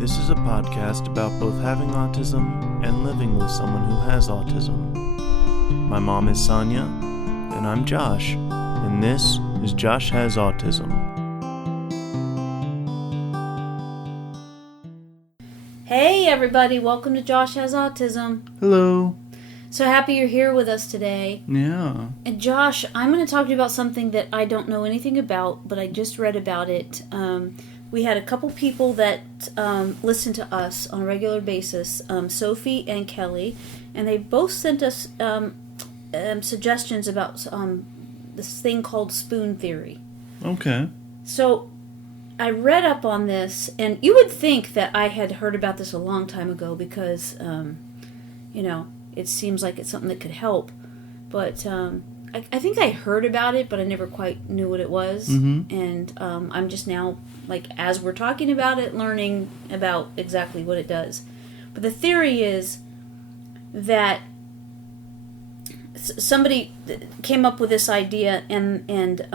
This is a podcast about both having autism and living with someone who has autism. My mom is Sonya, and I'm Josh, and this is Josh Has Autism. Hey everybody, welcome to Josh Has Autism. Hello. So happy you're here with us today. Yeah. And Josh, I'm going to talk to you about something that I don't know anything about, but I just read about it. We had a couple people that listen to us on a regular basis, Sophie and Kelly, and they both sent us suggestions about this thing called spoon theory. Okay. So I read up on this, and you would think that I had heard about this a long time ago because, it seems like it's something that could help. But I think I heard about it, but I never quite knew what it was. Mm-hmm. And I'm just now, as we're talking about it, learning about exactly what it does. But the theory is that somebody came up with this idea, and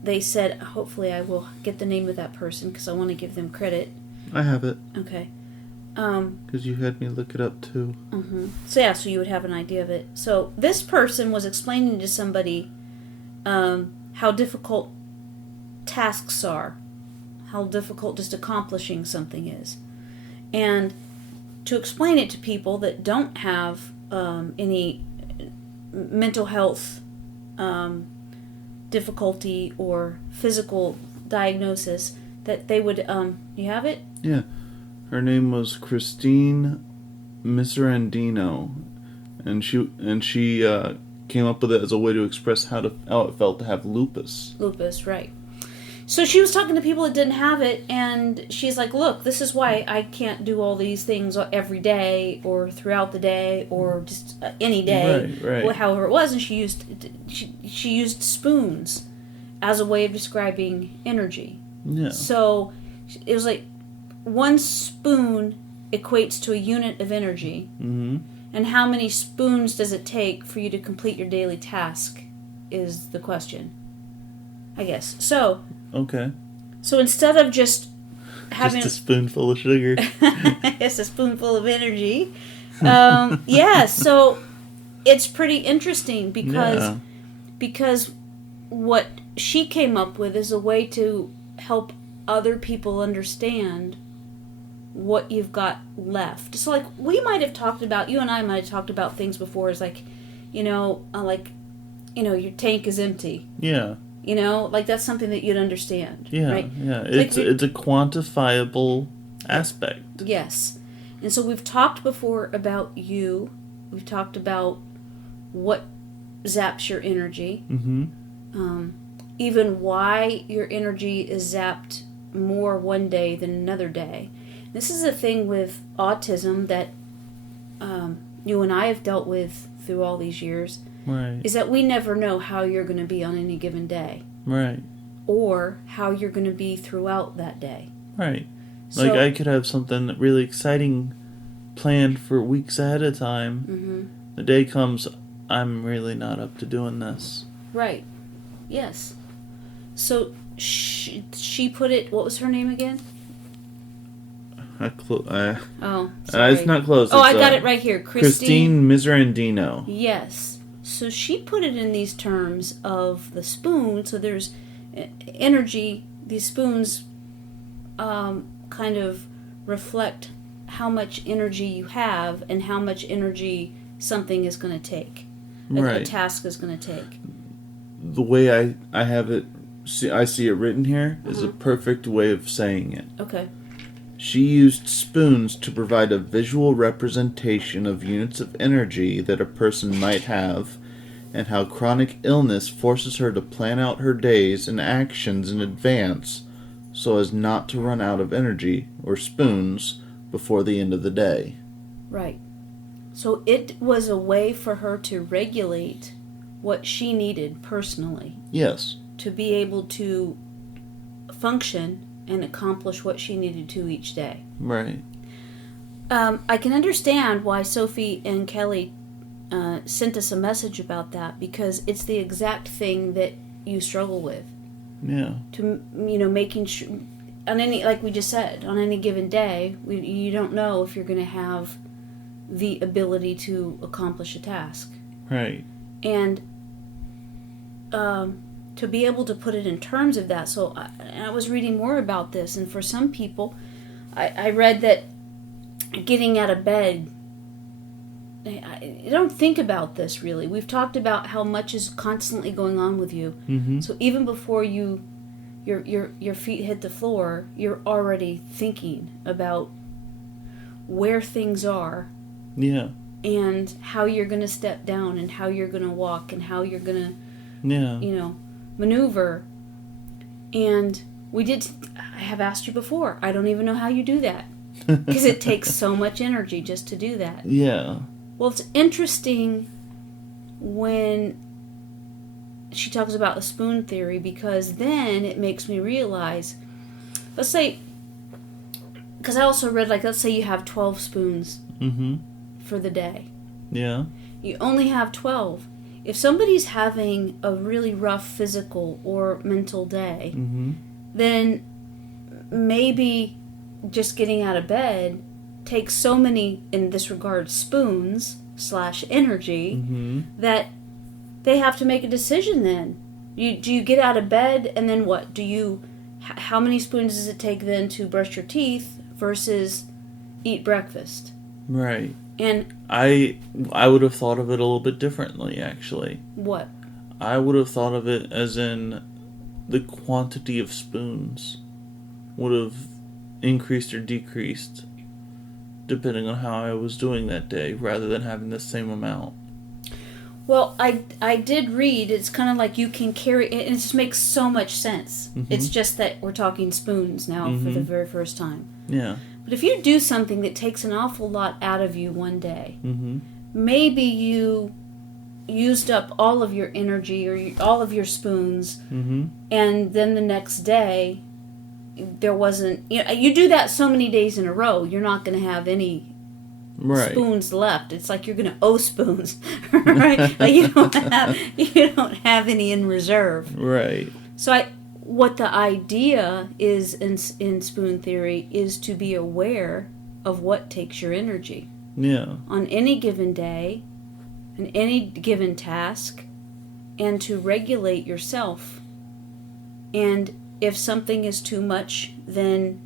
they said, hopefully I will get the name of that person because I want to give them credit. I have it. Okay. Because you had me look it up too. Mm-hmm. So you would have an idea of it. So this person was explaining to somebody how difficult tasks are, how difficult just accomplishing something is. And to explain it to people that don't have any mental health difficulty or physical diagnosis, that they would, you have it? Yeah. Her name was Christine Miserandino, and she came up with it as a way to express how it felt to have lupus. Lupus, right. So she was talking to people that didn't have it, and she's like, look, this is why I can't do all these things every day or throughout the day or just any day, right. However it was. And she used spoons as a way of describing energy. Yeah. So it was like one spoon equates to a unit of energy. Mm-hmm. And how many spoons does it take for you to complete your daily task is the question, I guess. So... Okay. So instead of just having... Just a spoonful of sugar. It's a spoonful of energy. So it's pretty interesting because what she came up with is a way to help other people understand what you've got left. So we might have talked about, you and I might have talked about things before, as your tank is empty. Yeah. That's something that you'd understand. Yeah, right? yeah. It's a quantifiable aspect. Yes. And so we've talked before about you. We've talked about what zaps your energy. Mm-hmm. Even why your energy is zapped more one day than another day. This is a thing with autism that you and I have dealt with through all these years. Right. Is that we never know how you're going to be on any given day. Right. Or how you're going to be throughout that day. Right. So, I could have something really exciting planned for weeks ahead of time. Mm-hmm. The day comes, I'm really not up to doing this. Right. Yes. So she put it, what was her name again? Oh, sorry. It's not close. Oh, I got it right here. Christine Miserandino. Yes. So she put it in these terms of the spoon. So there's energy. These spoons kind of reflect how much energy you have and how much energy something is going to take. Right. A task is going to take. The way I have it, I see it written here, is a perfect way of saying it. Okay. She used spoons to provide a visual representation of units of energy that a person might have, and how chronic illness forces her to plan out her days and actions in advance so as not to run out of energy, or spoons, before the end of the day. Right. So it was a way for her to regulate what she needed personally. Yes. To be able to function and accomplish what she needed to each day. Right. I can understand why Sophie and Kelly sent us a message about that, because it's the exact thing that you struggle with. Yeah. To making sure on any, like we just said, on any given day, you don't know if you're going to have the ability to accomplish a task. Right. And to be able to put it in terms of that. So I was reading more about this, and for some people, I read that getting out of bed, I don't think about this really. We've talked about how much is constantly going on with you. Mm-hmm. So even before your feet hit the floor, you're already thinking about where things are. Yeah. And how you're going to step down, and how you're going to walk, and how you're going to, maneuver. And I have asked you before, I don't even know how you do that. Because it takes so much energy just to do that. Yeah. Well, it's interesting when she talks about the spoon theory, because then it makes me realize, let's say, because I also read, like, let's say you have 12 spoons for the day. Yeah. You only have 12. If somebody's having a really rough physical or mental day, then maybe just getting out of bed takes so many, in this regard, spoons / energy, that they have to make a decision then. Do you get out of bed, and then what? How many spoons does it take then to brush your teeth versus eat breakfast? Right. And I would have thought of it a little bit differently, actually. what? I would have thought of it as in the quantity of spoons would have increased or decreased depending on how I was doing that day, rather than having the same amount. Well, I did read, it's kind of like you can carry, and it just makes so much sense. It's just that we're talking spoons now for the very first time. Yeah. But if you do something that takes an awful lot out of you one day, maybe you used up all of your energy or all of your spoons, and then the next day there wasn't, you do that so many days in a row, you're not going to have any spoons left. It's like you're going to owe spoons, right? Like you don't have any in reserve. Right. So what the idea is in spoon theory is to be aware of what takes your energy. Yeah. On any given day, on any given task, and to regulate yourself. And if something is too much, then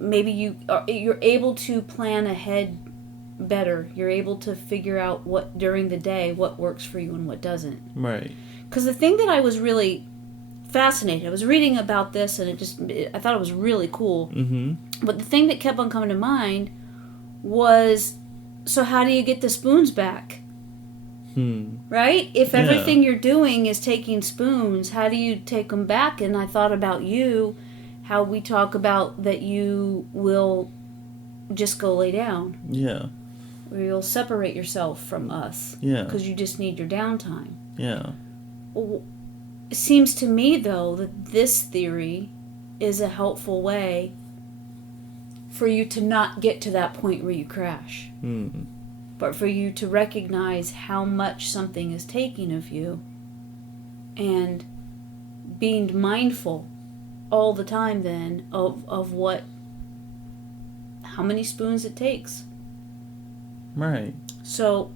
maybe you're able to plan ahead better. You're able to figure out what during the day what works for you and what doesn't. Right. Because the thing that I was really fascinated, I was reading about this, and I thought it was really cool. But the thing that kept on coming to mind was, so how do you get the spoons back? Right? If everything you're doing is taking spoons, how do you take them back? And I thought about you, how we talk about that you will just go lay down. Yeah. Or you'll separate yourself from us. Yeah. Because you just need your downtime. Yeah. Well, it seems to me, though, that this theory is a helpful way for you to not get to that point where you crash. But for you to recognize how much something is taking of you, and being mindful all the time then of how many spoons it takes. Right. So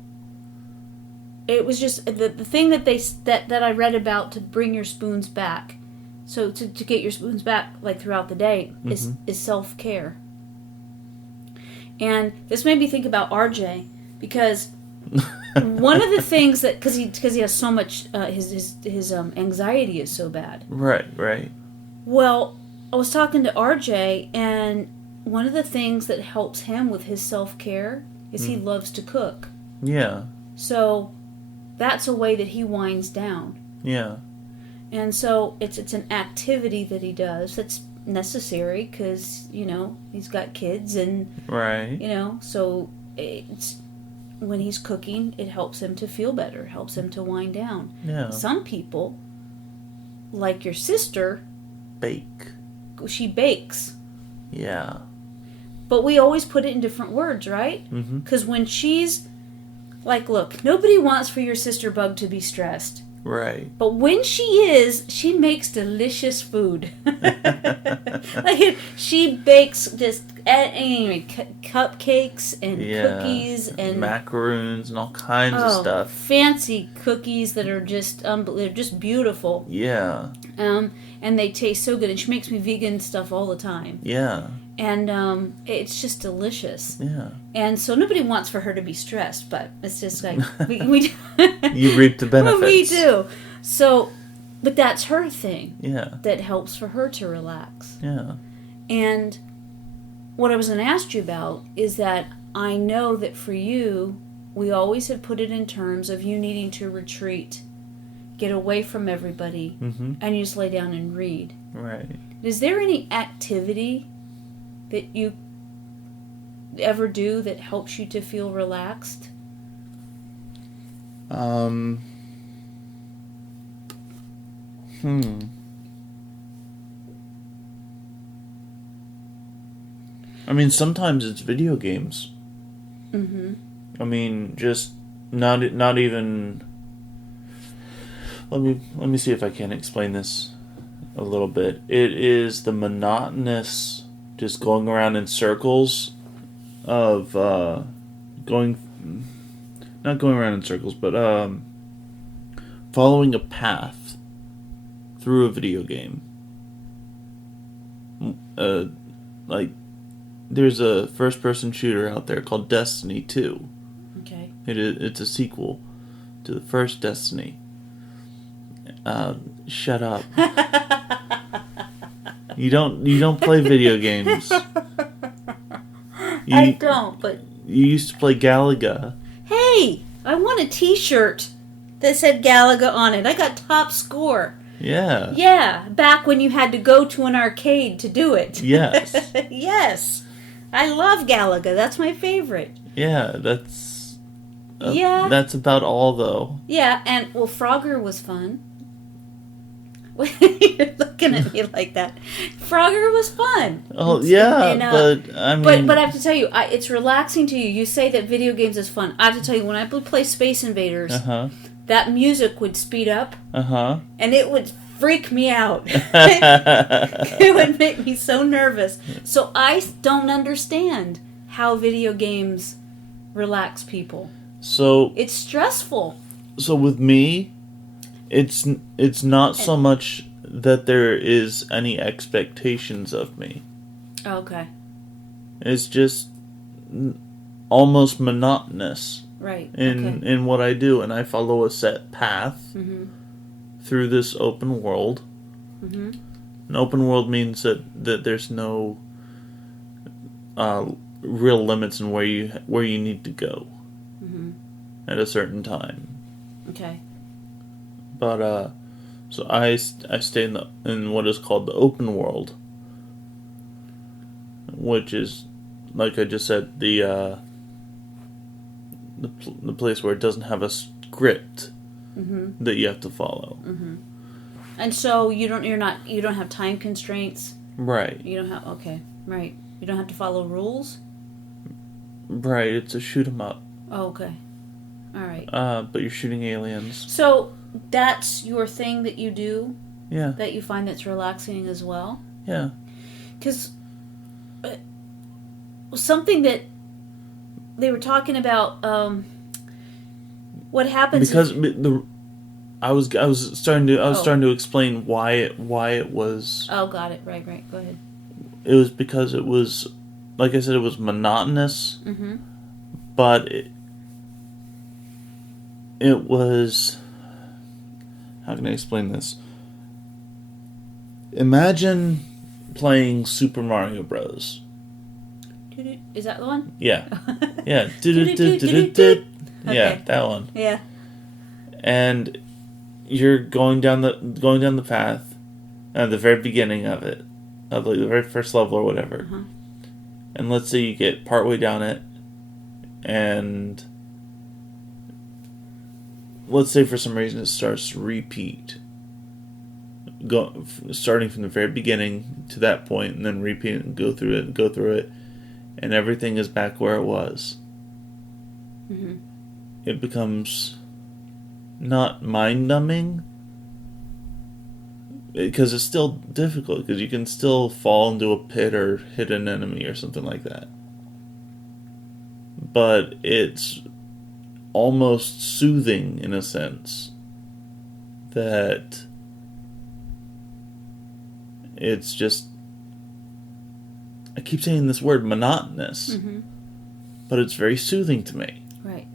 it was just the thing that I read about to bring your spoons back. So to get your spoons back, like, throughout the day, is self-care. And this made me think about RJ, because one of the things that, because he has so much, his anxiety is so bad. Right. Well, I was talking to RJ, and one of the things that helps him with his self-care is he loves to cook. Yeah. So that's a way that he winds down. Yeah. And so it's an activity that he does that's necessary, because, he's got kids, and, right. So it's, when he's cooking, it helps him to feel better, helps him to wind down. Yeah. Some people, like your sister, bake. She bakes. Yeah. But we always put it in different words, right? Because when she's, like, look, nobody wants for your sister bug to be stressed. Right. But when she makes delicious food. Like, she bakes just anyway, cupcakes and cookies and macaroons and all kinds of stuff. Fancy cookies that are just they're just beautiful. Yeah. And they taste so good. And she makes me vegan stuff all the time. Yeah. And it's just delicious. Yeah. And so nobody wants for her to be stressed, but it's just like we you reap the benefits. Well, we do. So, but that's her thing. Yeah. That helps for her to relax. Yeah. And what I was going to ask you about is that I know that for you, we always have put it in terms of you needing to retreat, get away from everybody, and you just lay down and read. Right. Is there any activity that you ever do that helps you to feel relaxed? I mean, sometimes it's video games. I mean, just not even. Let me see if I can explain this a little bit. It is the monotonous, just going around in circles of not going around in circles, but following a path through a video game. Like, there's a first-person shooter out there called Destiny 2. Okay. It's a sequel to the first Destiny. Shut up. You don't play video games. I don't, but you used to play Galaga. Hey, I won a T-shirt that said Galaga on it. I got top score. Yeah. Yeah, back when you had to go to an arcade to do it. Yes. Yes. I love Galaga. That's my favorite. Yeah, that's about all, though. Yeah, and well, Frogger was fun. You're looking at me like that. Frogger was fun. Oh, yeah, but I mean... But I have to tell you, it's relaxing to you. You say that video games is fun. I have to tell you, when I would play Space Invaders, that music would speed up, and it would freak me out. It would make me so nervous. So I don't understand how video games relax people. So... It's stressful. So with me... It's not so much that there is any expectations of me. Okay. It's just almost monotonous. Right. In what I do, and I follow a set path through this open world. An open world means that there's no real limits in where you need to go at a certain time. Okay. But so I stay in what is called the open world, which is, like I just said, the place where it doesn't have a script that you have to follow. And so you don't have time constraints. Right. You don't have right. You don't have to follow rules. Right. It's a shoot 'em up. Oh, okay. All right. But you're shooting aliens. So that's your thing that you do? Yeah. That you find that's relaxing as well? Yeah. Because something that they were talking about, what happens... Because I was starting to explain why it was... Oh, got it. Right. Go ahead. It was because it was, like I said, it was monotonous, but it was... How can I explain this? Imagine playing Super Mario Bros. Is that the one? Yeah. Yeah. Yeah, that one. Yeah. And you're going down the path at the very beginning of it, of like the very first level or whatever. And let's say you get partway down it, and let's say for some reason it starts to repeat, starting from the very beginning to that point, and then repeat it and go through it, and everything is back where it was. It becomes not mind-numbing, because it's still difficult, because you can still fall into a pit or hit an enemy or something like that. But it's almost soothing in a sense that it's just, I keep saying this word, monotonous, but it's very soothing to me. Right.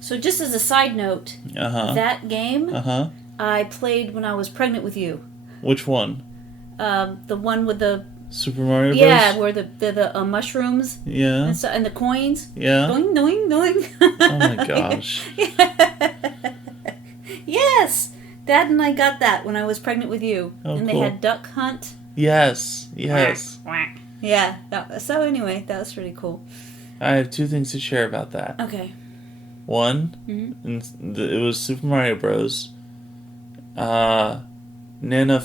So just as a side note, that game I played when I was pregnant with you. Which one? The one with the Super Mario Bros? Yeah, where the mushrooms and the coins. Yeah. Doing, doing, doing. Oh my gosh. Yes. Dad and I got that when I was pregnant with you. Oh, and cool. they had Duck Hunt. Yes. Yeah. So anyway, that was pretty cool. I have two things to share about that. Okay. One, it was Super Mario Bros. Nana,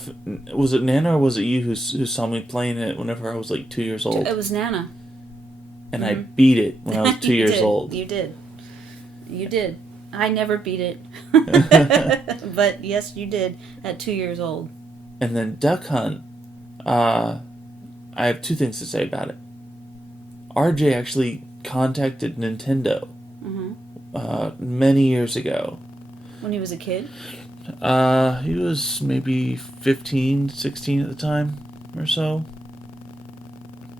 was it Nana or was it you who saw me playing it whenever I was like 2 years old? It was Nana. And I beat it when I was 2 years old. You did. I never beat it. But yes, you did at 2 years old. And then Duck Hunt, I have two things to say about it. RJ actually contacted Nintendo many years ago. When he was a kid? He was maybe 15, 16 at the time or so.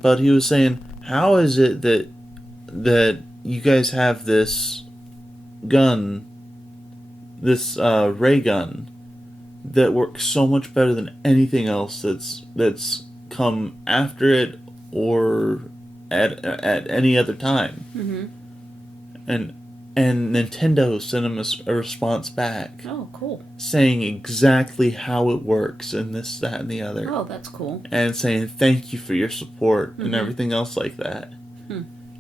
But he was saying, how is it that you guys have this gun, this ray gun, that works so much better than anything else that's come after it or at any other time? And Nintendo sent him a response back. Oh, cool. Saying exactly how it works and this, that, and the other. Oh, that's cool. And saying thank you for your support and everything else like that.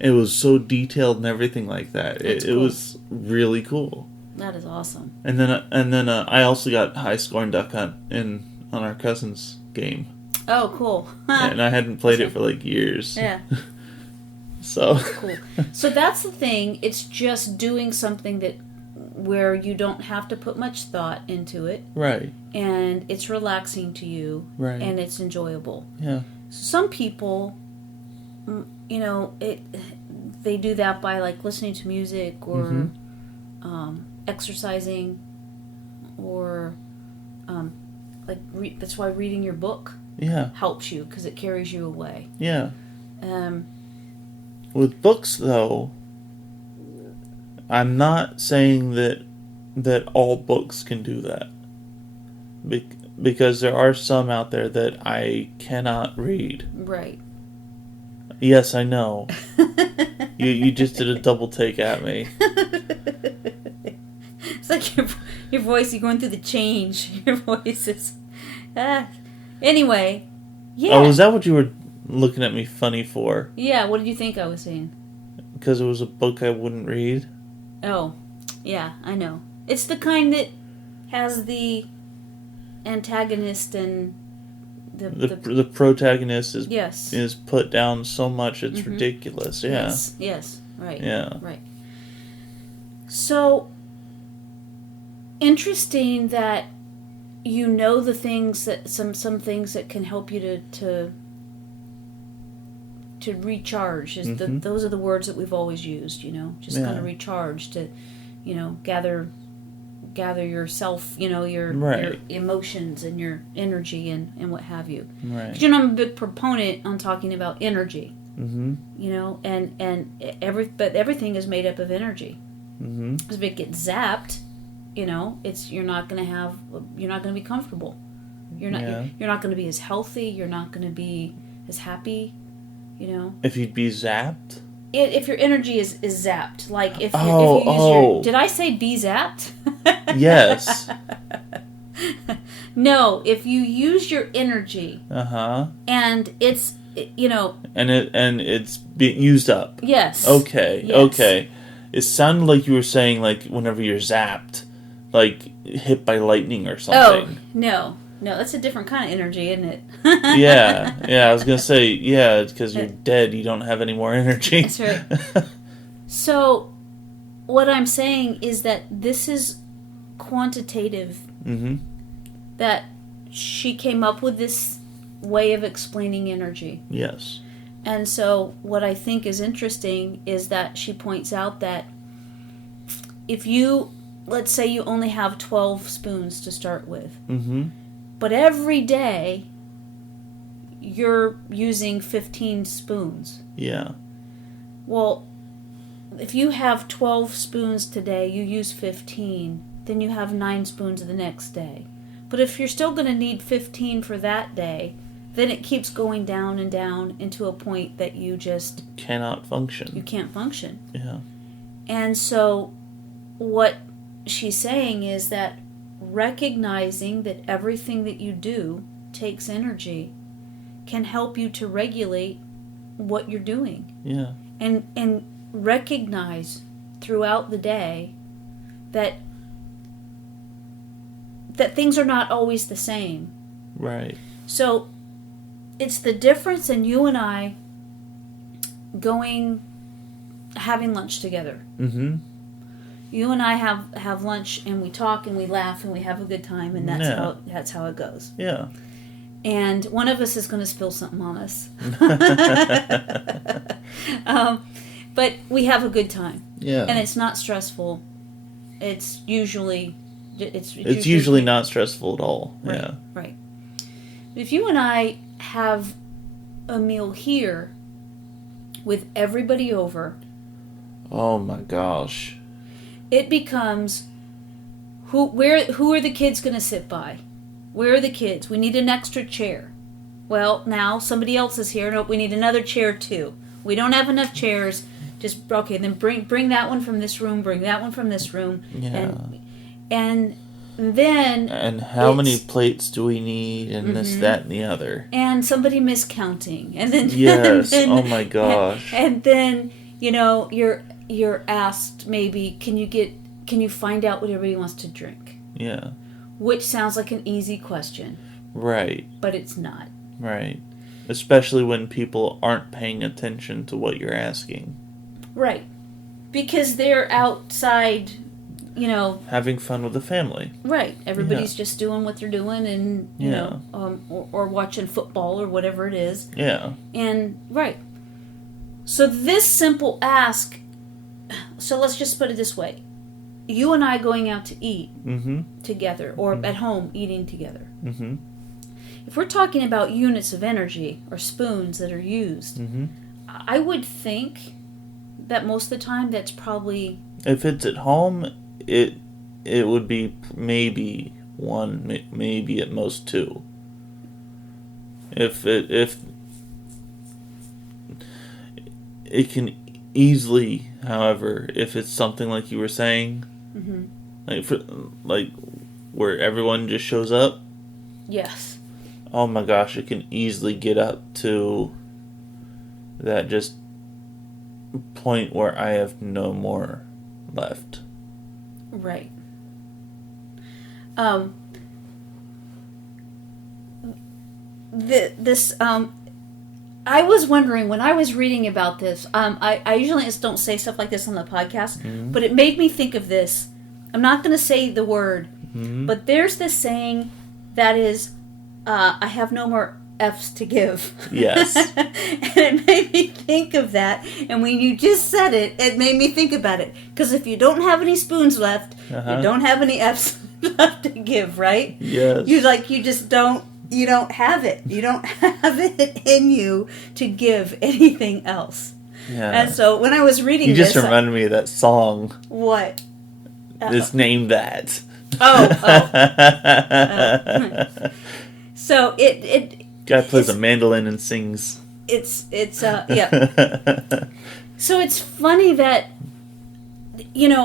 It was so detailed and everything like that. It was really cool. That is awesome. And then I also got high scoring Duck Hunt on our cousin's game. Oh, cool. And I hadn't played it for like years. Yeah. So cool. So that's the thing. It's just doing something where you don't have to put much thought into it. Right. And it's relaxing to you. Right. And it's enjoyable. Yeah. Some people, they do that by like listening to music or exercising or that's why reading your book helps you because it carries you away. Yeah. With books, though, I'm not saying that all books can do that. Because there are some out there that I cannot read. Right. Yes, I know. You just did a double take at me. It's like your voice, you're going through the change. Your voice is... anyway, yeah. Oh, is that what you were looking at me funny for? Yeah, what did you think I was saying? Because it was a book I wouldn't read? Oh, yeah, I know. It's the kind that has the antagonist and the protagonist is put down so much it's ridiculous. Yeah. Yes, right. Yeah. Right. So interesting that you know the things that some things that can help you to recharge. Those are the words that we've always used, just kind of recharge to, gather yourself, your emotions and your energy and what have you. Right. 'Cause, I'm a big proponent on talking about energy. But everything is made up of energy. Because if it gets zapped, you're not going to be comfortable. You're not going to be as healthy. You're not going to be as happy. If you'd be zapped? If your energy is zapped. Like if you use your... Did I say be zapped? Yes. No, if you use your energy... And it's, And it's being used up. Yes. Okay, yes. Okay. It sounded like you were saying, like, whenever you're zapped, like, hit by lightning or something. Oh, no. No, that's a different kind of energy, isn't it? Yeah, I was going to say, because you're dead, you don't have any more energy. That's right. So, what I'm saying is that this is quantitative. Mm-hmm. That she came up with this way of explaining energy. Yes. And so what I think is interesting is that she points out that if you, let's say you only have 12 spoons to start with, Mm-hmm. but every day you're using 15 spoons. Yeah. Well, if you have 12 spoons today, you use 15, then you have 9 spoons the next day. But if you're still going to need 15 for that day, then it keeps going down and down into a point that you just Cannot function. you can't function. Yeah. And so what she's saying is that recognizing that everything that you do takes energy can help you to regulate what you're doing. Yeah. And recognize throughout the day that things are not always the same. Right. So it's the difference in you and I having lunch together. Mm-hmm. You and I have lunch and we talk and we laugh and we have a good time, and that's how it goes. Yeah. And one of us is going to spill something on us. But we have a good time. Yeah. And it's not stressful. It's usually not stressful at all. Right, Yeah. Right. If you and I have a meal here with everybody over, Oh my gosh. it becomes who are the kids going to sit by? Where are the kids? We need an extra chair. Well, now somebody else is here. Nope, we need another chair too. We don't have enough chairs. Just okay, then bring that one from this room, bring that one from this room. Yeah. And then And how many plates do we need, and this, that, and the other? And somebody miscounting, and then Yes. Oh my gosh. And then you're asked, maybe can you find out what everybody wants to drink? Yeah. Which sounds like an easy question, Right. but it's not. Right. Especially when people aren't paying attention to what you're asking. Right, because they're outside, having fun with the family. Right, everybody's just doing what they're doing, and or watching football or whatever it is. Yeah. And right, so this simple ask. So let's just put it this way: you and I going out to eat together, or at home eating together. Mm-hmm. If we're talking about units of energy or spoons that are used, I would think that most of the time that's probably... If it's at home, it would be maybe one, maybe at most two. If it can easily, however, if it's something like you were saying, like where everyone just shows up. Yes. Oh my gosh, it can easily get up to that just point where I have no more left. Right. I was wondering when I was reading about this. I usually just don't say stuff like this on the podcast, but it made me think of this. I'm not going to say the word, but there's this saying that is, I have no more F's to give. Yes. And it made me think of that. And when you just said it, it made me think about it. Because if you don't have any spoons left, you don't have any F's left to give, right? Yes. You just don't. You don't have it. You don't have it in you to give anything else. Yeah. And so when I was reading you this... just reminded me of that song. What? It's named that. Oh. So it guy plays a mandolin and sings. Yeah. So it's funny that,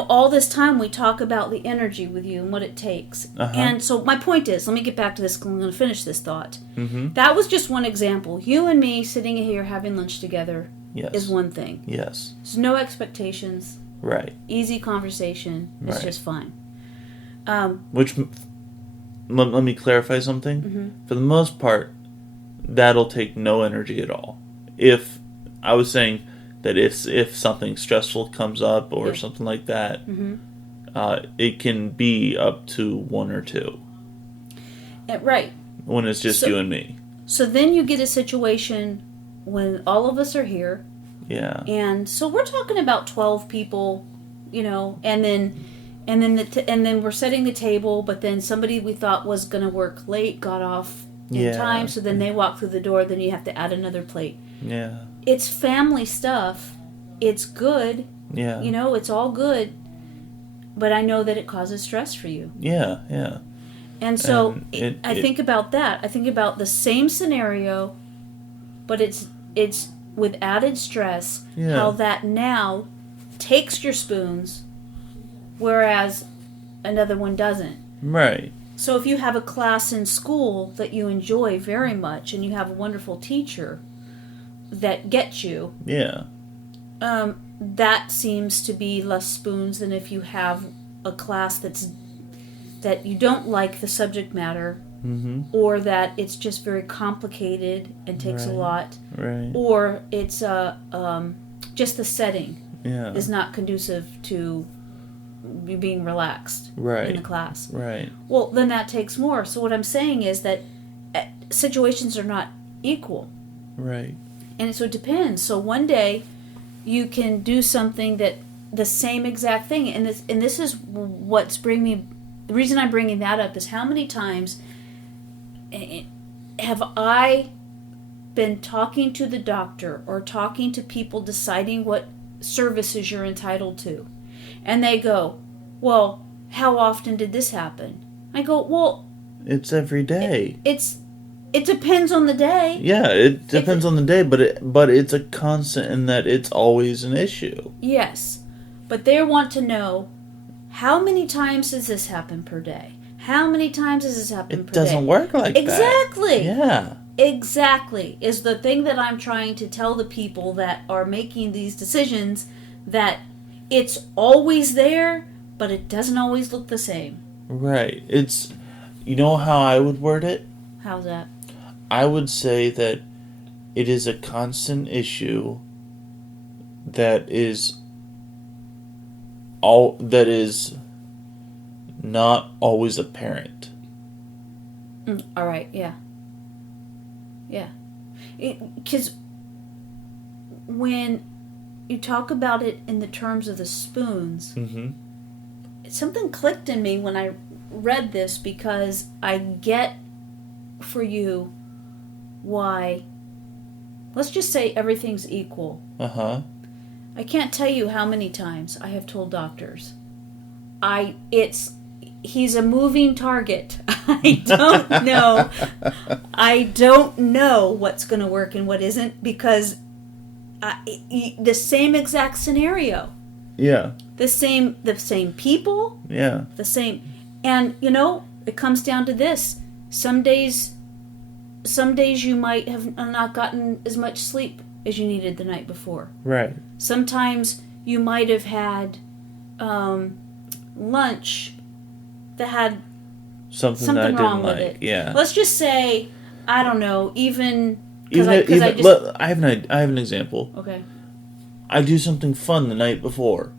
all this time we talk about the energy with you and what it takes. And so my point is, let me get back to this, I'm going to finish this thought. That was just one example. You and me sitting here having lunch together is one thing. Yes. There's no expectations. Right. Easy conversation. It's just fine. Which, let me clarify something. For the most part, that'll take no energy at all. If I was saying that if something stressful comes up or something like that, it can be up to 1 or 2. Right. When it's just you and me. So then you get a situation when all of us are here. Yeah. And so we're talking about 12 people, and then we're setting the table, but then somebody we thought was going to work late got off in time, so then they walk through the door, then you have to add another plate. Yeah. It's family stuff. It's good. Yeah. It's all good. But I know that it causes stress for you. Yeah, yeah. And so I think about that. I think about the same scenario, but it's with added stress, how that now takes your spoons, whereas another one doesn't. Right. So if you have a class in school that you enjoy very much and you have a wonderful teacher that gets you, that seems to be less spoons than if you have a class that you don't like the subject matter, or that it's just very complicated and takes a lot, or it's just the setting is not conducive to you being relaxed in the class. Right. Well, then that takes more. So what I'm saying is that situations are not equal. Right. And so it depends. So one day you can do something that the same exact thing, and this is what's bringing me. The reason I'm bringing that up is how many times have I been talking to the doctor or talking to people deciding what services you're entitled to, and they go, "Well, how often did this happen?" I go, "Well, it's every day. It depends on the day." Yeah, it depends on the day, but it's a constant in that it's always an issue. Yes, but they want to know, how many times does this happen per day? How many times does this happen per day? It doesn't work like that. Exactly. Yeah. Exactly. Is the thing that I'm trying to tell the people that are making these decisions, that it's always there, but it doesn't always look the same. Right. It's, how I would word it? How's that? I would say that it is a constant issue that is not always apparent. All right, yeah. Yeah. Because when you talk about it in the terms of the spoons, something clicked in me when I read this, because I get for you why, let's just say everything's equal. I can't tell you how many times I have told doctors, he's a moving target. I don't know what's going to work and what isn't, because the same exact scenario. Yeah. The same people. Yeah. The same, and it comes down to this. Some days you might have not gotten as much sleep as you needed the night before. Right. Sometimes you might have had lunch that had something that wrong with it. Yeah. Let's just say, I don't know, I have an example. Okay. I do something fun the night before.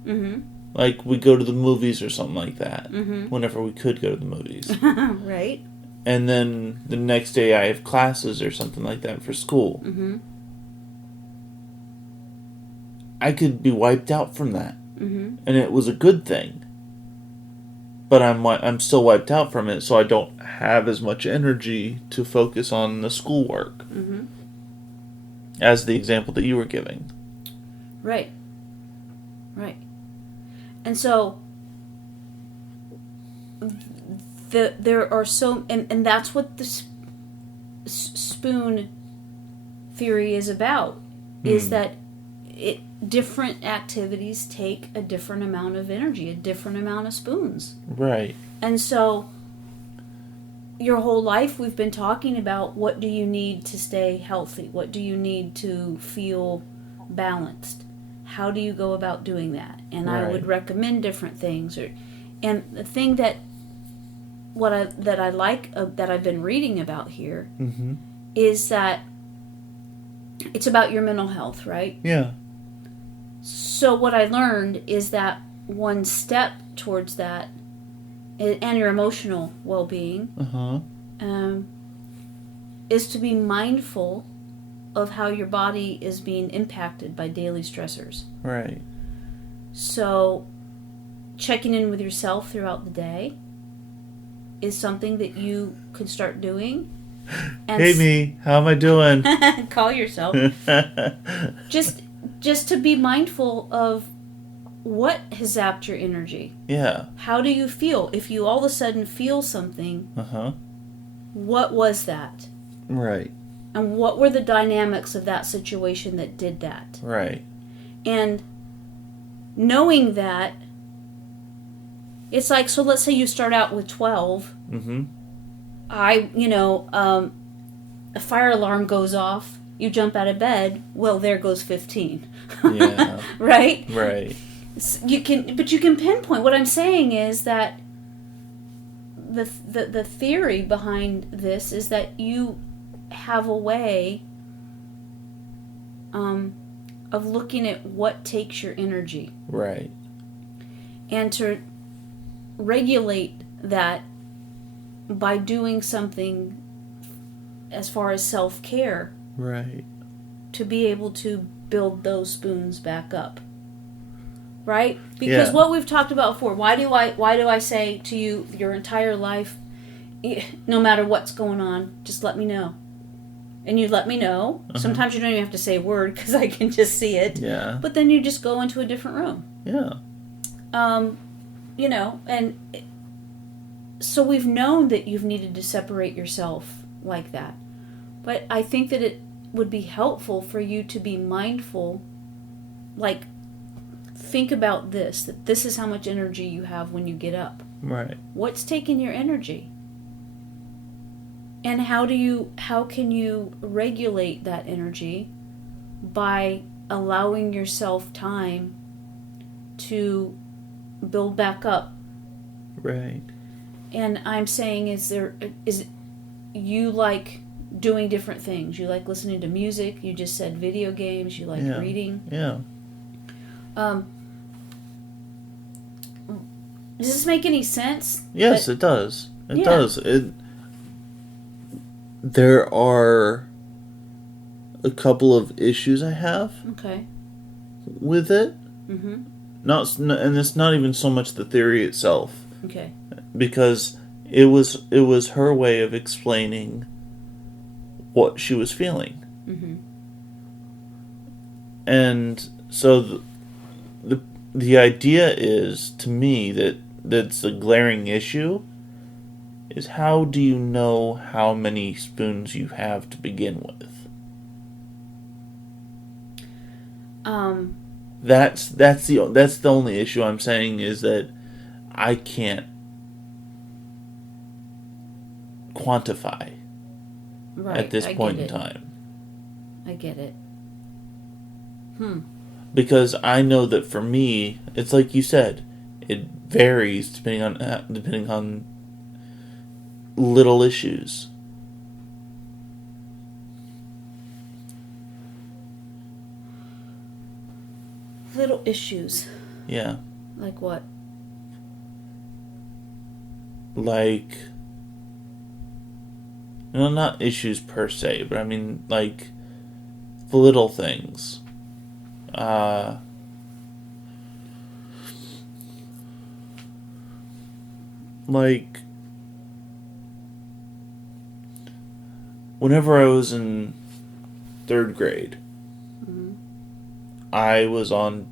Like we go to the movies or something like that. Whenever we could go to the movies. Right. And then the next day I have classes or something like that for school. I could be wiped out from that. And it was a good thing. But I'm still wiped out from it, so I don't have as much energy to focus on the schoolwork. As the example that you were giving. Right. Right. And so there are so, and that's what the spoon theory is about, is that different activities take a different amount of energy, a different amount of spoons. Right. And so your whole life we've been talking about, what do you need to stay healthy? What do you need to feel balanced? How do you go about doing that? And I would recommend different things. And the thing that I like that I've been reading about here is that it's about your mental health, right? Yeah. So what I learned is that one step towards that, and your emotional well-being, is to be mindful of how your body is being impacted by daily stressors. Right. So checking in with yourself throughout the day is something that you could start doing. And hey, me, how am I doing? call yourself. Just to be mindful of what has zapped your energy. Yeah. How do you feel? If you all of a sudden feel something, what was that? Right. And what were the dynamics of that situation that did that? Right. And knowing that, it's like, so let's say you start out with 12. A fire alarm goes off, you jump out of bed, well, there goes 15. Yeah. Right? Right. You can pinpoint. What I'm saying is that the theory behind this is that you have a way of looking at what takes your energy. Right. And to regulate that by doing something as far as self-care. Right. To be able to build those spoons back up. Right? Because what we've talked about before, why do I say to you your entire life, no matter what's going on, just let me know. And you let me know. Sometimes you don't even have to say a word because I can just see it. Yeah. But then you just go into a different room. Yeah. And so we've known that you've needed to separate yourself like that. But I think that it would be helpful for you to be mindful, like, think about this, that this is how much energy you have when you get up. Right. What's taking your energy? And how can you regulate that energy by allowing yourself time to build back up? Right. And I'm saying, you like doing different things? You like listening to music? You just said video games. You like reading? Yeah. Does this make any sense? Yes, it does. It does. There are a couple of issues I have with it. And it's not even so much the theory itself. Okay. Because it was her way of explaining what she was feeling. And so the idea is, to me, that's a glaring issue, is how do you know how many spoons you have to begin with? That's the only issue I'm saying, is that I can't quantify at this point in time. I get it. Because I know that for me, it's like you said, it varies depending on little issues. Little issues. Yeah. Like what? Like, not issues per se, but I mean, like, the little things. Like, whenever I was in 3rd grade, I was on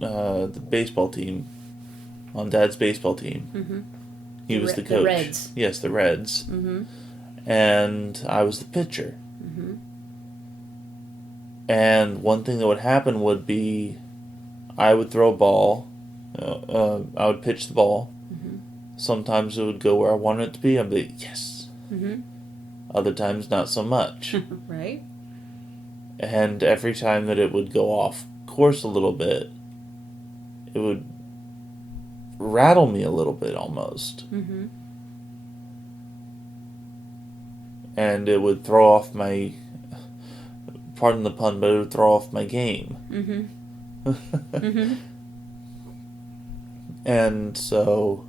the baseball team, on Dad's baseball team. He was the coach. The Reds. Yes, the Reds. And I was the pitcher. And one thing that would happen would be, I would throw a ball, I would pitch the ball. Sometimes it would go where I wanted it to be. I'd be like, yes. Other times, not so much. Right. And every time that it would go off course a little bit, it would rattle me a little bit almost. And it would throw off my, pardon the pun, but it would throw off my game. Mm-hmm. And so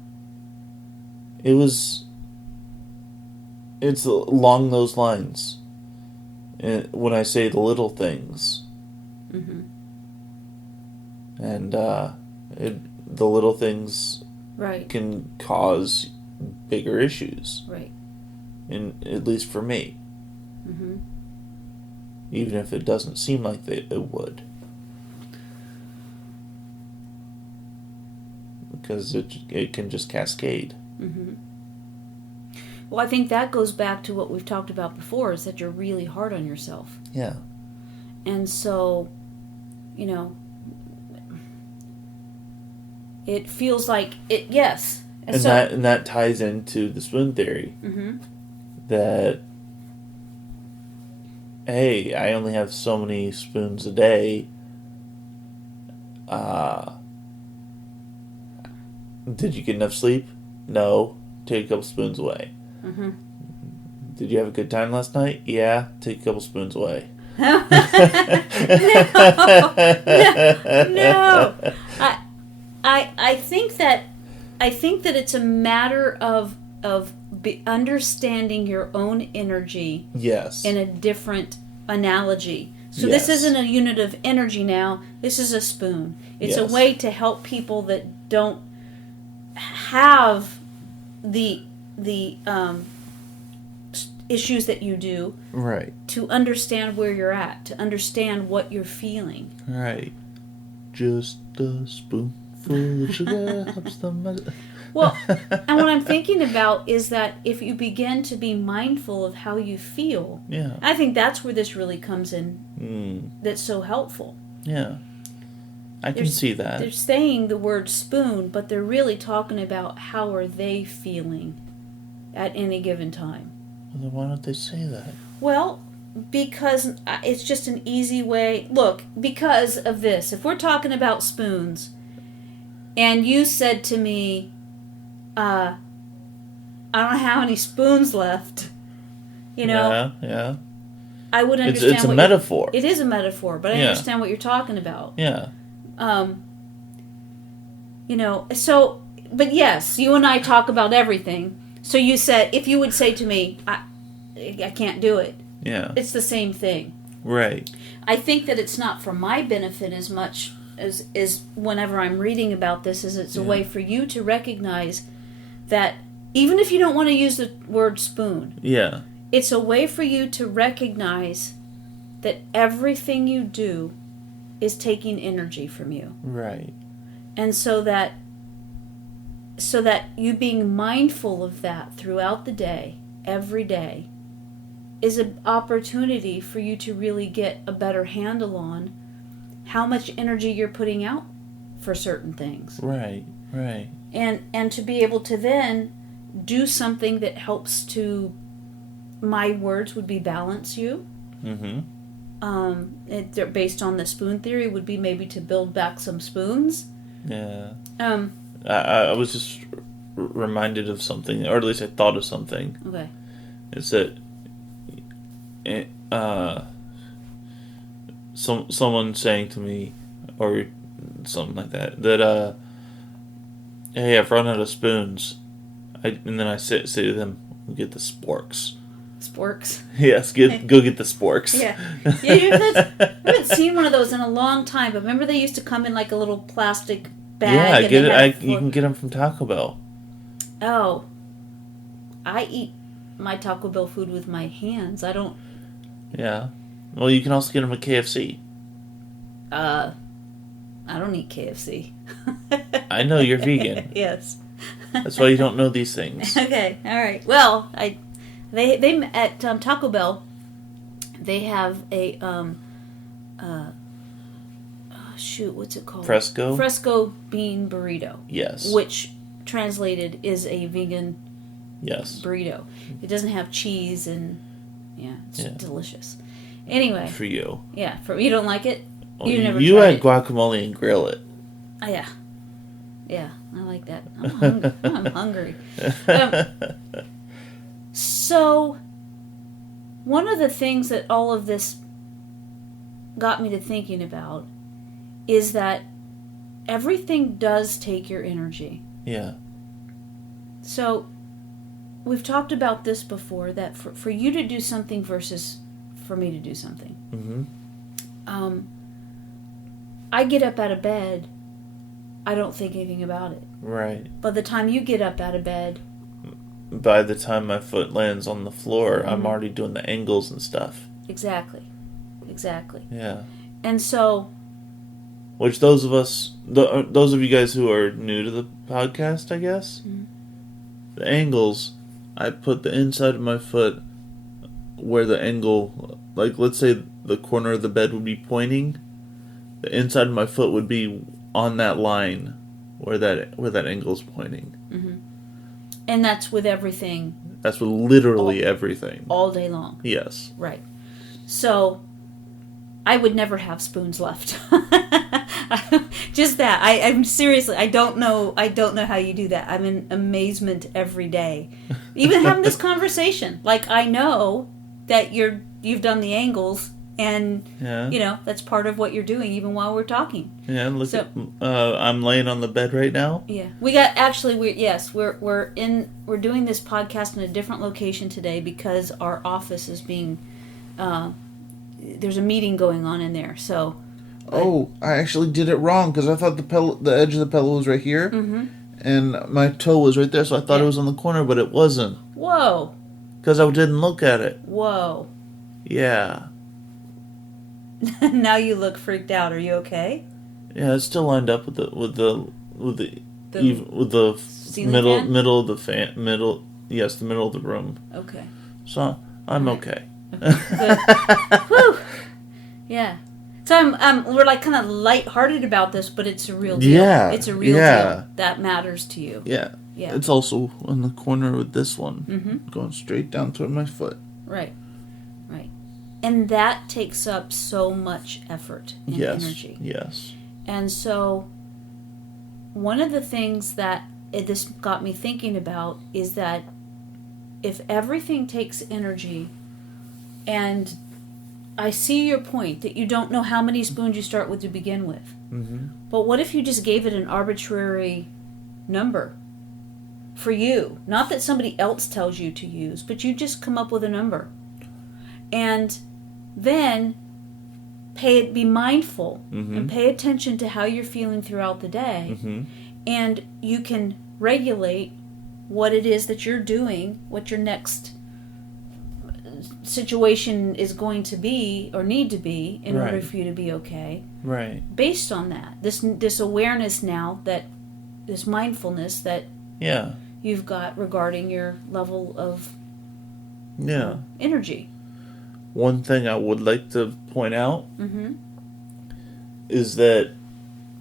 it's along those lines. When I say the little things. Mm-hmm. And the little things Right. can cause bigger issues. Right. At least for me. Mm-hmm. Even if it doesn't seem like it would. Because it can just cascade. Mm-hmm. Well, I think that goes back to what we've talked about before, is that you're really hard on yourself. Yeah. And so, it feels like it, yes. And that ties into the spoon theory. Mm-hmm. That, hey, I only have so many spoons a day. Did you get enough sleep? No. Take a couple spoons away. Mm-hmm. Did you have a good time last night? Yeah. Take a couple spoons away. No. I think that it's a matter of understanding your own energy. Yes. In a different analogy. So Yes. This isn't a unit of energy now. This is a spoon. It's Yes. a way to help people that don't have the issues that you do. Right. To understand where you're at, to understand what you're feeling. Right. Just a spoonful of sugar helps the Well, and what I'm thinking about is that if you begin to be mindful of how you feel, yeah. I think that's where this really comes in. That's so helpful. Yeah. I can see that. They're saying the word spoon, but they're really talking about how are they feeling at any given time. Well, then why don't they say that? Well, because it's just an easy way. Look, because of this. If we're talking about spoons, and you said to me, I don't have any spoons left, Yeah. I would understand. It's a metaphor. It is a metaphor, but I understand what you're talking about. Yeah. So, but yes, you and I talk about everything. So you said, if you would say to me, I can't do it. Yeah. It's the same thing. Right. I think that it's not for my benefit as much as whenever I'm reading about this, is it's a way for you to recognize that even if you don't want to use the word spoon, it's a way for you to recognize that everything you do is taking energy from you. Right. And so that you being mindful of that throughout the day, every day, is an opportunity for you to really get a better handle on how much energy you're putting out for certain things. Right. And to be able to then do something that helps to, my words would be balance you. Mm-hmm. Based on the spoon theory, would be maybe to build back some spoons. Yeah. I was just reminded of something, or at least I thought of something. Okay. It's that someone saying to me, or something like that, hey, I've run out of spoons. And then I say to them, get the sporks. Sporks? Yes, go get the sporks. Yeah. I haven't seen one of those in a long time, but remember they used to come in like a little plastic bag? Yeah, you can get them from Taco Bell. Oh. I eat my Taco Bell food with my hands. I don't... Yeah. Well, you can also get them at KFC. I don't eat KFC. I know, you're vegan. Yes. That's why you don't know these things. Okay, all right. Well, they at Taco Bell, they have a what's it called? Fresco bean burrito. Yes. Which translated is a vegan burrito. It doesn't have cheese and it's delicious. Anyway. For you. Yeah, you don't like it? Well, you add guacamole and grill it. Oh, yeah. Yeah, I like that. I'm hungry. So, one of the things that all of this got me to thinking about is that everything does take your energy. Yeah. So we've talked about this before, that for you to do something versus for me to do something. I get up out of bed, I don't think anything about it. Right. By the time you get up out of bed, by the time my foot lands on the floor, I'm already doing the angles and stuff. Exactly. Yeah. And so, which those of you guys who are new to the podcast, I guess, the angles, I put the inside of my foot where the angle, like let's say the corner of the bed would be pointing, the inside of my foot would be on that line where that angle's pointing. And that's with everything. That's with literally everything. All day long. Yes. Right. So, I would never have spoons left. Just that. I'm seriously, I don't know how you do that. I'm in amazement every day. Even having this conversation. Like, I know that you've done the angles, and that's part of what you're doing even while we're talking. Yeah, I'm laying on the bed right now. Yeah. We're doing this podcast in a different location today because our office is being there's a meeting going on in there. So I actually did it wrong because I thought the edge of the pillow was right here, and my toe was right there, so I thought it was on the corner, but it wasn't. Whoa. Because I didn't look at it. Whoa. Yeah. Now you look freaked out. Are you okay? Yeah, it's still lined up with the middle of the fan, the middle of the room. Okay. So I'm okay. Good. Whew. Yeah. So we're like kind of lighthearted about this, but it's a real deal. Yeah. It's a real deal that matters to you. Yeah. Yeah. It's also in the corner with this one, going straight down toward my foot. Right. And that takes up so much effort and energy. Yes. And so, one of the things that this got me thinking about is that if everything takes energy, and I see your point that you don't know how many spoons you start with to begin with. But what if you just gave it an arbitrary number for you? Not that somebody else tells you to use, but you just come up with a number. And then be mindful and pay attention to how you're feeling throughout the day. And you can regulate what it is that you're doing, what your next situation is going to be or need to be in order for you to be okay. Right. Based on that. This awareness now, this mindfulness that you've got regarding your level of energy. One thing I would like to point out is that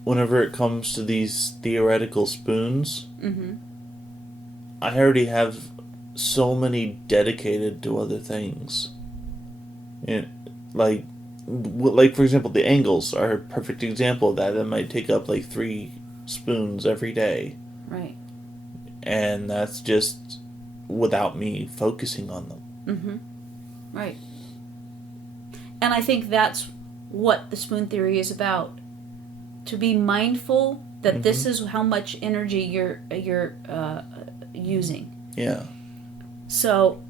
whenever it comes to these theoretical spoons, I already have so many dedicated to other things. And like for example, the angles are a perfect example of that. That might take up like 3 spoons every day. Right. And that's just without me focusing on them. Right. And I think that's what the spoon theory is about. To be mindful that this is how much energy you're using. Yeah. So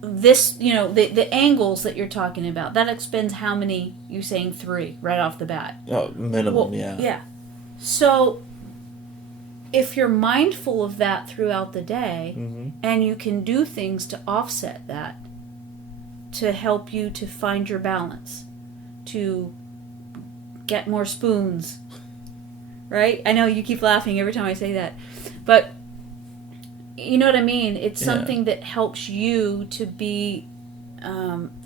this, the angles that you're talking about, that expends how many? You're saying 3 right off the bat. Oh, minimum, yeah. Yeah. So if you're mindful of that throughout the day, and you can do things to offset that, to help you to find your balance, to get more spoons, right? I know you keep laughing every time I say that, but you know what I mean? It's something that helps you to be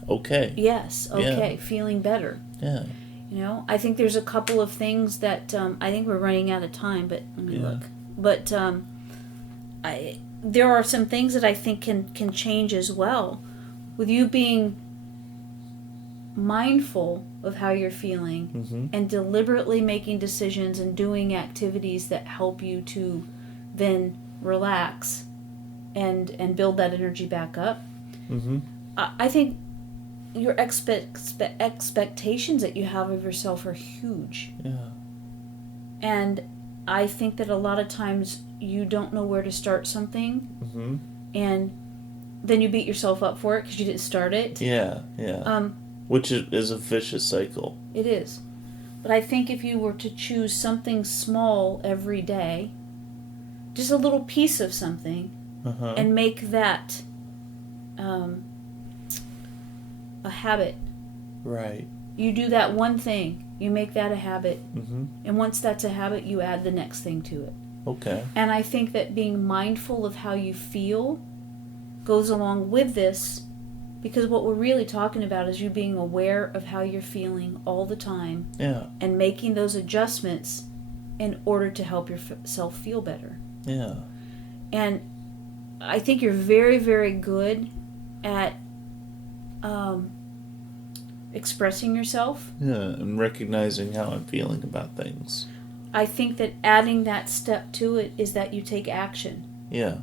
okay. Yes, okay, feeling better. Yeah. I think there's a couple of things that I think we're running out of time, but let me look. But there are some things that I think can change as well. With you being mindful of how you're feeling and deliberately making decisions and doing activities that help you to then relax and build that energy back up. I think your expectations that you have of yourself are huge. Yeah. And I think that a lot of times you don't know where to start something, Mm-hmm. and then you beat yourself up for it because you didn't start it. Yeah, yeah. Which is a vicious cycle. It is. But I think if you were to choose something small every day, just a little piece of something, and make that a habit. Right. You do that one thing, you make that a habit, Mm-hmm. and once that's a habit, you add the next thing to it. Okay. And I think that being mindful of how you feel goes along with this, because what we're really talking about is you being aware of how you're feeling all the time. Yeah. And making those adjustments in order to help yourself feel better. Yeah. And I think you're very, very good at expressing yourself. Yeah, and recognizing how I'm feeling about things. I think that adding that step to it is that you take action. Yeah.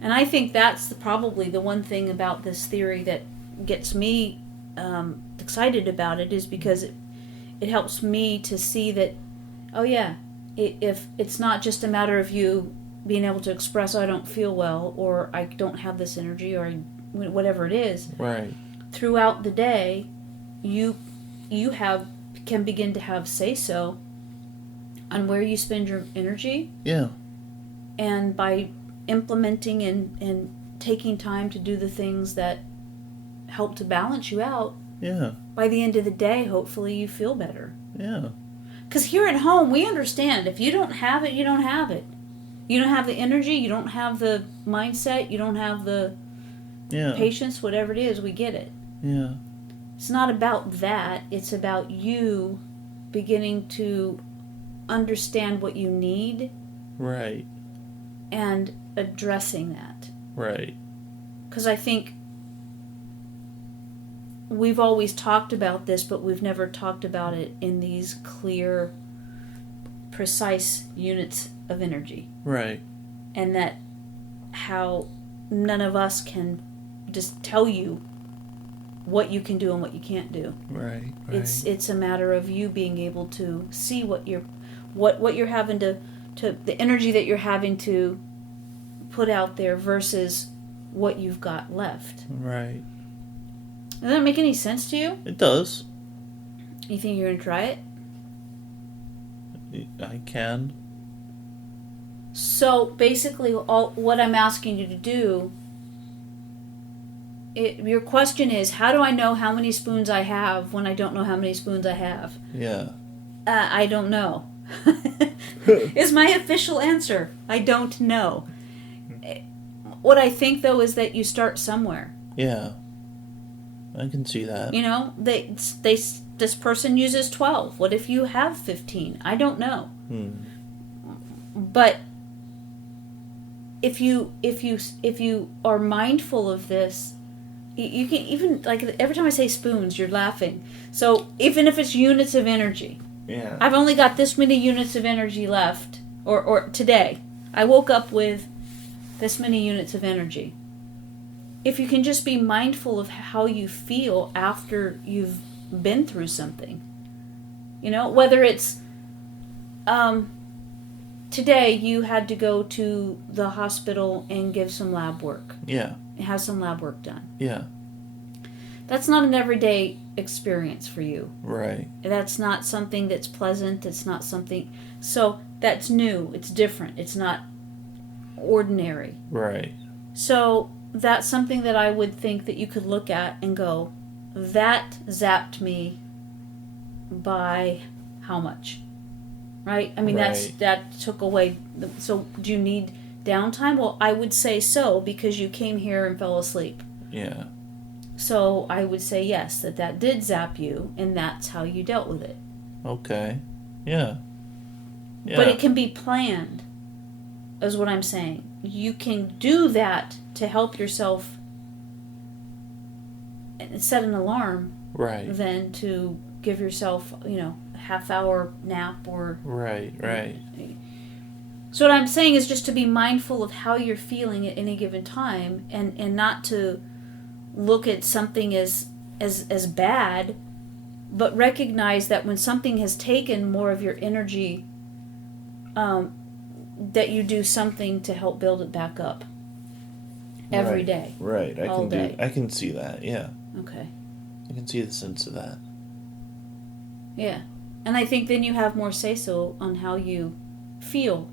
And I think that's probably the one thing about this theory that gets me excited about it, is because it helps me to see that, oh yeah, if it's not just a matter of you being able to express, I don't feel well, or I don't have this energy, or whatever it is. Right. Throughout the day, you can begin to have say-so on where you spend your energy. Yeah. And by implementing and taking time to do the things that help to balance you out, Yeah. by the end of the day, hopefully you feel better. Yeah. Because here at home, we understand if you don't have it, you don't have it. You don't have the energy, you don't have the mindset, you don't have the patience, whatever it is, we get it. Yeah. It's not about that. It's about you beginning to understand what you need. Right. And addressing that. Right. Because I think we've always talked about this, but we've never talked about it in these clear, precise units of energy. Right. And that how none of us can just tell you what you can do and what you can't do. Right. It's a matter of you being able to see what you're having to the energy that you're having to put out there versus what you've got left. Right. Does that make any sense to you? It does. You think you're going to try it? I can. So basically, what I'm asking you to do, your question is, how do I know how many spoons I have when I don't know how many spoons I have? Yeah. I don't know. Is my official answer. I don't know. What I think, though, is that you start somewhere. Yeah. I can see that. You know, this person uses 12. What if you have 15? I don't know. But if you are mindful of this, you can even, like, every time I say spoons, you're laughing. So even if it's units of energy, yeah, I've only got this many units of energy left, or today I woke up with this many units of energy. If you can just be mindful of how you feel after you've been through something, you know, whether it's today you had to go to the hospital and give some lab work. Yeah. Have some lab work done. Yeah. That's not an everyday experience for you. Right. That's not something that's pleasant. It's not something... So that's new. It's different. It's not ordinary. Right. So that's something that I would think that you could look at and go, that zapped me by how much? Right? I mean, right. that took away... So do you need downtime? Well, I would say so, because you came here and fell asleep. Yeah. So I would say yes, that did zap you, and that's how you dealt with it. Okay. Yeah. Yeah. But it can be planned, is what I'm saying. You can do that to help yourself and set an alarm. Right. Than to give yourself, a half-hour nap or... Right. So what I'm saying is just to be mindful of how you're feeling at any given time, and not to look at something as as bad, but recognize that when something has taken more of your energy, that you do something to help build it back up every day. Right. All day. I can see that. Yeah. Okay. I can see the sense of that. Yeah. And I think then you have more say-so on how you feel.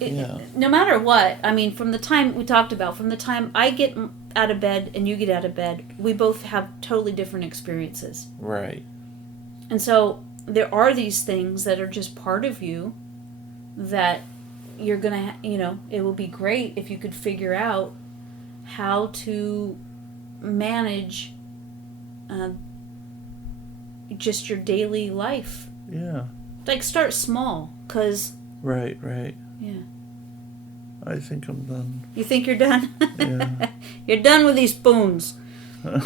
No matter what, I mean, from the time we talked about, from the time I get out of bed and you get out of bed, we both have totally different experiences. Right. And so there are these things that are just part of you that you're going to, it would be great if you could figure out how to manage just your daily life. Yeah. Like, start small, because... Right. Yeah. I think I'm done. You think you're done? Yeah. You're done with these spoons. Bring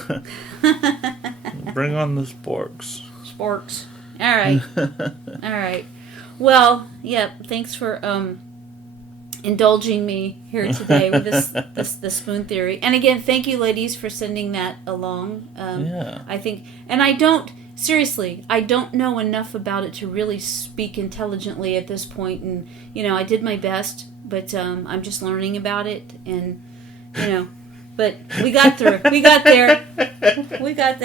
on the sporks. Sporks. All right. All right. Well, yeah, thanks for indulging me here today with this spoon theory. And again, thank you, ladies, for sending that along. Yeah. I think, and seriously, I don't know enough about it to really speak intelligently at this point. And, I did my best, but I'm just learning about it. And, but we got through it. We got there. We got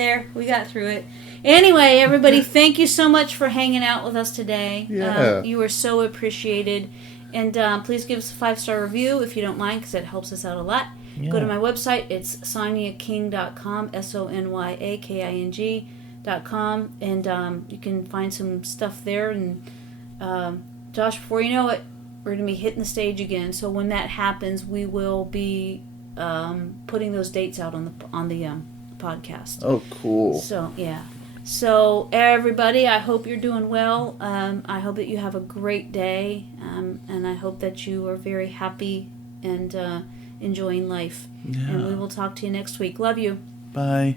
through it. Anyway, everybody, thank you so much for hanging out with us today. Yeah. You are so appreciated. And please give us a 5-star review if you don't mind, because it helps us out a lot. Yeah. Go to my website. It's sonyaking.com, SONYAKING.com. And you can find some stuff there. And Josh, before you know it, we're going to be hitting the stage again. So when that happens, we will be putting those dates out on the podcast. Oh, cool. So, yeah. So, everybody, I hope you're doing well. I hope that you have a great day. And I hope that you are very happy and enjoying life. Yeah. And we will talk to you next week. Love you. Bye.